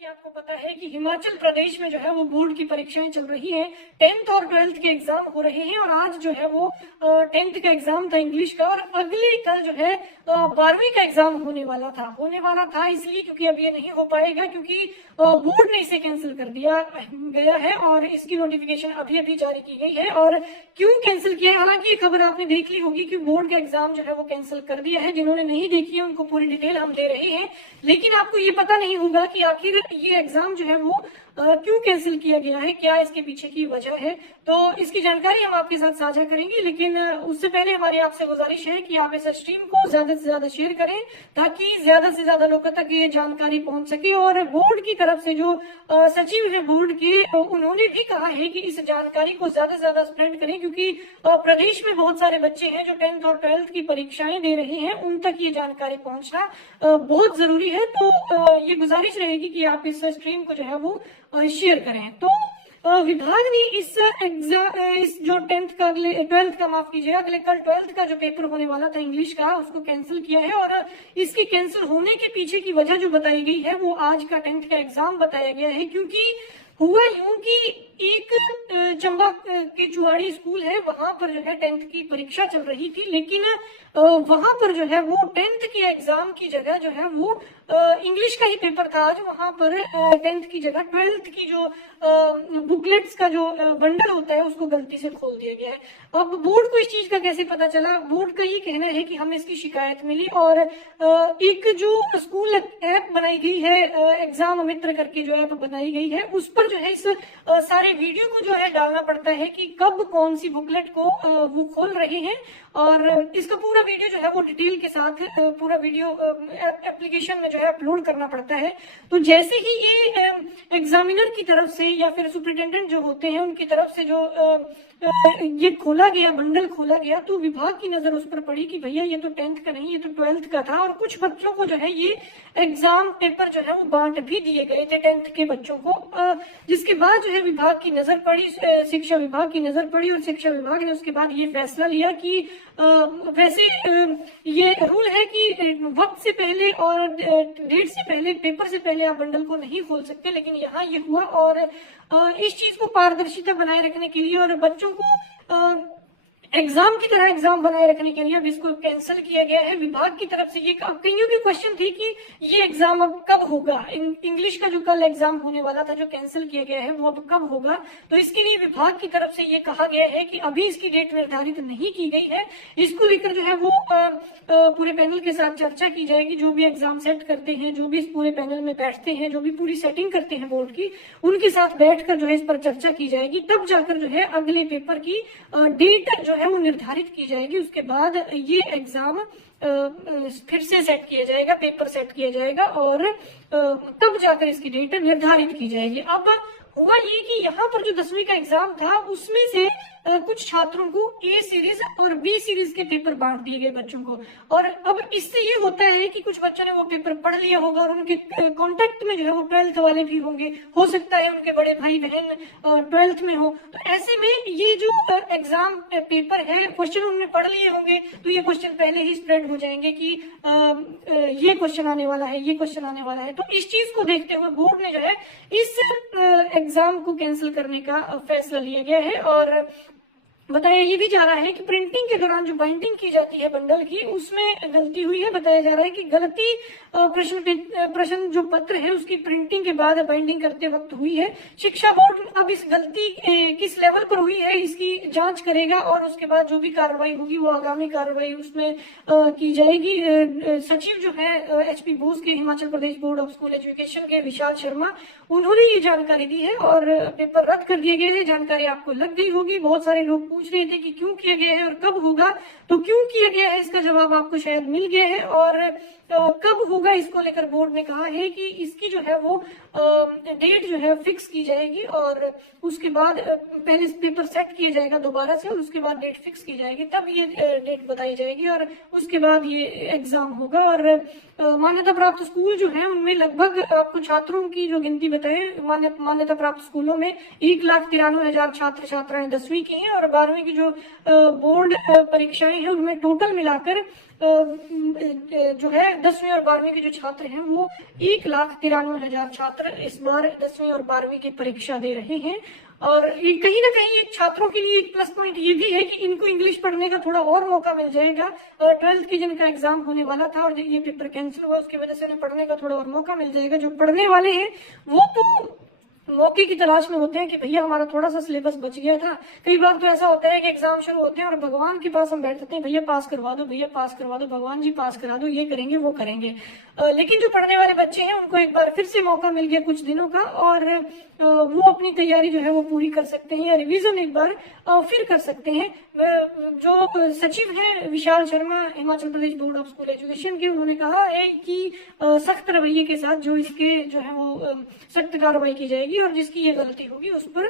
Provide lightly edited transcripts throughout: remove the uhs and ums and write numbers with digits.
कि आपको पता है कि हिमाचल प्रदेश में जो है वो बोर्ड की परीक्षाएं चल रही हैं। 10th और 12th के एग्जाम हो रहे हैं और आज जो है वो 10th का एग्जाम था इंग्लिश का, और अगले कल जो है 12वीं का एग्जाम होने वाला था इसलिए क्योंकि अब ये नहीं हो पाएगा क्योंकि बोर्ड ने इसे कैंसिल कर दिया गया है और इसकी नोटिफिकेशन अभी अभी जारी की गई है। और क्यों कैंसिल किया है, हालांकि ये खबर आपने देख ली होगी कि बोर्ड का एग्जाम जो है वो कैंसिल कर दिया है। जिन्होंने नहीं देखी है उनको पूरी डिटेल हम दे रहे हैं, लेकिन आपको ये पता नहीं होगा कि आखिर ये एग्जाम जो है वो क्यों कैंसिल किया गया है, क्या इसके पीछे की वजह है। तो इसकी जानकारी हम आपके साथ साझा करेंगे, लेकिन उससे पहले हमारी आपसे गुजारिश है कि आप इस स्ट्रीम को ज्यादा से ज्यादा शेयर करें ताकि ज्यादा से ज्यादा लोगों तक ये जानकारी पहुंच सके। और बोर्ड की तरफ से जो सचिव है बोर्ड के, उन्होंने भी कहा है कि इस जानकारी को ज्यादा से ज्यादा स्प्रेड करें क्योंकि प्रदेश में बहुत सारे बच्चे हैं जो 10th और 12th की परीक्षाएं दे रहे हैं, उन तक ये जानकारी पहुंचना बहुत जरूरी है। तो ये गुजारिश रहेगी कि आप इस स्ट्रीम को जो है वो शेयर करें। तो विभाग ने इस जो 10th का अगले 12th का माफ कीजिएगा अगले कल 12th का जो पेपर होने वाला था इंग्लिश का, उसको कैंसिल किया है। और इसके कैंसिल होने के पीछे की वजह जो बताई गई है वो आज का 10th का एग्जाम बताया गया है। क्योंकि हुआ यूं कि एक चंबा के चुहाड़ी स्कूल है, वहां पर जो है 10th की परीक्षा चल रही थी, लेकिन वहां पर जो है वो 10th के एग्जाम की जगह जो है वो इंग्लिश का ही पेपर था आज। वहां पर 10th की जगह 12th की जो बुकलेट्स का जो बंडल होता है उसको गलती से खोल दिया गया है। अब बोर्ड को इस चीज का कैसे पता चला, बोर्ड का ये कहना है कि हमें इसकी शिकायत मिली और एक जो स्कूल ऐप बनाई गई है, एग्जाम मित्र करके जो ऐप बनाई गई है, उस पर जो है इस सारे वीडियो को जो है डालना पड़ता है कि कब कौन सी बुकलेट को वो खोल रहे हैं। और इसका पूरा वीडियो जो है वो डिटेल के साथ पूरा वीडियो एप्लीकेशन में जो है अपलोड करना पड़ता है। तो जैसे ही ये एग्जामिनर की तरफ से या फिर सुपरिटेंडेंट जो होते हैं उनकी तरफ से जो ये खोला गया, बंडल खोला गया, तो विभाग की नजर उस पर पड़ी कि भैया ये तो 10th का नहीं, ये तो 12th का था। और कुछ बच्चों को जो है ये एग्जाम पेपर जो है वो बांट भी दिए गए थे 10th के बच्चों को, जिसके बाद जो है विभाग की नजर पड़ी, शिक्षा विभाग की नजर पड़ी और शिक्षा विभाग ने उसके बाद ये फैसला लिया कि वैसे ये रूल है कि वक्त से पहले और डेट से पहले, पेपर से पहले आप बंडल को नहीं खोल सकते, लेकिन यहाँ ये हुआ। और इस चीज को पारदर्शिता बनाए रखने के लिए और बच्चों को एग्जाम की तरह एग्जाम बनाए रखने के लिए अब इसको कैंसिल किया गया है विभाग की तरफ से। ये कईयों की क्वेश्चन थी कि ये एग्जाम अब कब होगा, इंग्लिश का जो कल एग्जाम होने वाला था जो कैंसिल किया गया है वो अब कब होगा। तो इसके लिए विभाग की तरफ से ये कहा गया है कि अभी इसकी डेट निर्धारित नहीं की गई है, इसको लेकर जो है वो पूरे पैनल के साथ चर्चा की जाएगी। जो भी एग्जाम सेट करते हैं, जो भी इस पूरे पैनल में बैठते हैं, जो भी पूरी सेटिंग करते हैं बोर्ड की, उनके साथ बैठकर जो है इस पर चर्चा की जाएगी। तब जाकर जो है अगले पेपर की डेट जो है वो निर्धारित की जाएगी। उसके बाद ये एग्जाम फिर से सेट किया जाएगा, पेपर सेट किया जाएगा और तब जाकर इसकी डेट निर्धारित की जाएगी। अब हुआ ये कि यहाँ पर जो 10वीं का एग्जाम था उसमें से कुछ छात्रों को ए सीरीज और बी सीरीज के पेपर बांट दिए गए बच्चों को। और अब इससे ये होता है कि कुछ बच्चों ने वो पेपर पढ़ लिया होगा और उनके कांटेक्ट में जो है वो 12th वाले भी होंगे, हो सकता है उनके बड़े भाई बहन 12th में हो। तो ऐसे में ये जो एग्जाम पेपर है, क्वेश्चन उन्होंने पढ़ लिए होंगे, तो ये क्वेश्चन पहले ही स्प्रेड हो जाएंगे कि ये क्वेश्चन आने वाला है, ये क्वेश्चन आने वाला है। तो इस चीज को देखते हुए बोर्ड ने जो है इस एग्जाम को कैंसिल करने का फैसला लिया गया है। और बताया ये भी जा रहा है कि प्रिंटिंग के दौरान जो बाइंडिंग की जाती है बंडल की, उसमें गलती हुई है। बताया जा रहा है कि गलती प्रश्न जो पत्र है उसकी प्रिंटिंग के बाद बाइंडिंग करते वक्त हुई है। शिक्षा बोर्ड अब इस गलती किस लेवल पर हुई है इसकी जांच करेगा और उसके बाद जो भी कार्रवाई होगी वो आगामी कार्रवाई उसमें की जाएगी। सचिव जो है HP बोस के, Himachal Pradesh board of school education के, विशाल शर्मा, उन्होंने ये जानकारी दी है और पेपर रद्द कर दिए गए हैं। जानकारी आपको लग गई होगी। बहुत सारे लोग पूछ रहे थे कि क्यों किया गया है और कब होगा, तो क्यों किया गया है इसका जवाब आपको शायद मिल गया है। और कब होगा इसको लेकर बोर्ड ने कहा है कि इसकी जो है वो डेट जो है फिक्स की जाएगी और उसके बाद पहले पेपर सेट किया जाएगा दोबारा से और उसके बाद डेट फिक्स की जाएगी, तब ये डेट बताई जाएगी और उसके बाद ये एग्जाम होगा। और मान्यता प्राप्त स्कूल जो है उनमें लगभग आपको छात्रों की जो गिनती बताए, मान्यता प्राप्त स्कूलों में 1,93,000 छात्र छात्राएं 10वीं की हैं और 12वीं की जो बोर्ड परीक्षाएं हैं उनमें टोटल मिलाकर जो है 10वीं और 12वीं के जो छात्र हैं वो 1,93,000 छात्र इस बार 10वीं और 12वीं की परीक्षा दे रहे हैं। और ये कहीं ना कहीं एक छात्रों के लिए एक प्लस पॉइंट ये भी है कि इनको इंग्लिश पढ़ने का थोड़ा और मौका मिल जाएगा। 12th की जिनका एग्जाम होने वाला था और ये पेपर कैंसिल हुआ उसकी वजह से उन्हें पढ़ने का थोड़ा और मौका मिल जाएगा। जो पढ़ने वाले हैं वो तो मौके की तलाश में होते हैं कि भैया हमारा थोड़ा सा सिलेबस बच गया था। कई बार तो ऐसा होता है कि एग्जाम शुरू होते हैं और भगवान के पास हम बैठते हैं, भैया पास करवा दो, भैया पास करवा दो, भगवान जी पास करा दो, ये करेंगे वो करेंगे। लेकिन जो पढ़ने वाले बच्चे हैं उनको एक बार फिर से मौका मिल गया कुछ दिनों का और वो अपनी तैयारी जो है वो पूरी कर सकते हैं या रिवीजन एक बार फिर कर सकते हैं। जो सचिव हैं Vishal Sharma Himachal Pradesh board of school education के, उन्होंने कहा है कि सख्त रवैये के साथ जो इसके जो है वो सख्त कार्रवाई की जाएगी और जिसकी ये गलती होगी उस पर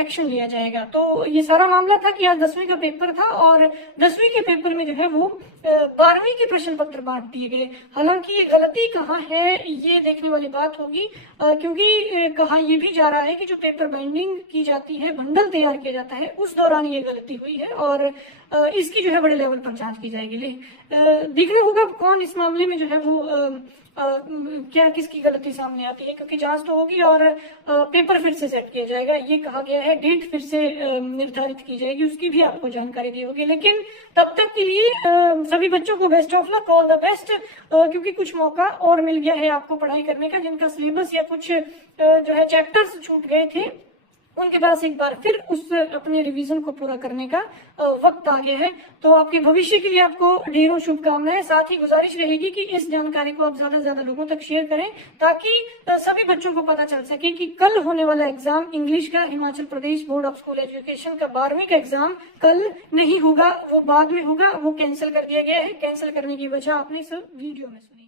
एक्शन लिया जाएगा। तो ये सारा मामला था कि आज 10वीं का पेपर था और 10वीं के पेपर में जो है वो 12वीं के प्रश्न पत्र बांट दिए गए। हालांकि ये गलती कहाँ है ये देखने वाली बात होगी, क्योंकि कहा ये भी जा रहा है कि जो पेपर बाइंडिंग की जाती है, बंडल तैयार किया जाता है, उस दौरान ये गलती हुई है और इसकी जो है बड़े लेवल पर जांच की जाएगी। देखना होगा कौन इस मामले में जो है वो क्या किसकी गलती सामने आती है, क्योंकि जांच तो होगी और पेपर फिर से सेट किया जाएगा। ये कहा गया है डेट फिर से निर्धारित की जाएगी, उसकी भी आपको जानकारी दी होगी। लेकिन तब तक के लिए सभी बच्चों को best of luck, all the best, क्योंकि कुछ मौका और मिल गया है आपको पढ़ाई करने का। जिनका सिलेबस या कुछ जो है चैप्टर्स छूट गए थे उनके पास एक बार फिर उस अपने रिवीजन को पूरा करने का वक्त आ गया है। तो आपके भविष्य के लिए आपको ढेरों शुभकामनाएं। साथ ही गुजारिश रहेगी कि इस जानकारी को आप ज्यादा से ज्यादा लोगों तक शेयर करें ताकि सभी बच्चों को पता चल सके कि कल होने वाला एग्जाम इंग्लिश का Himachal Pradesh board of school education का 12वीं का एग्जाम कल नहीं होगा, वो बाद में होगा, वो कैंसिल कर दिया गया है। कैंसिल करने की वजह आपने इस वीडियो में सुनी।